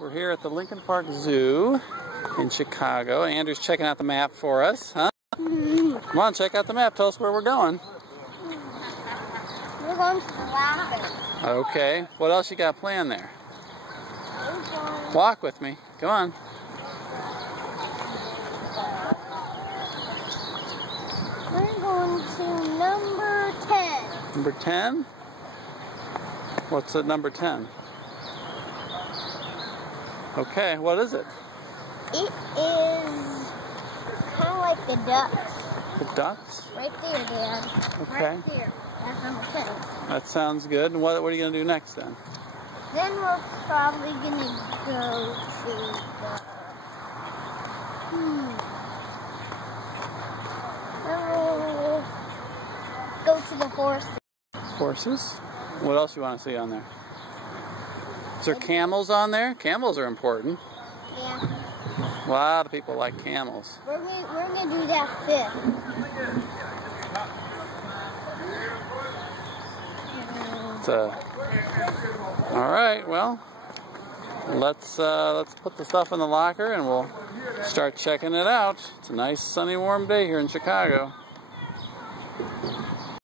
We're here at the Lincoln Park Zoo in Chicago. Andrew's checking out the map for us, huh? Come on, check out the map. Tell us where we're going. We're going to the Locker. Okay. What else you got planned there? Walk with me. Come on. We're going to number 10. Number 10? What's at number 10? Okay, what is it? It is kind of like the ducks. The ducks? Right there, Dad. Okay. Right here. That's number 10. That sounds good. And what are you going to do next then? Then we're probably going to go to the... Then we'll go to the horses. Horses? What else do you want to see on there? Is there camels on there? Camels are important. Yeah. A lot of people like camels. We're going to do that fifth. All right, well, let's put the stuff in the locker and we'll start checking it out. It's a nice sunny warm day here in Chicago.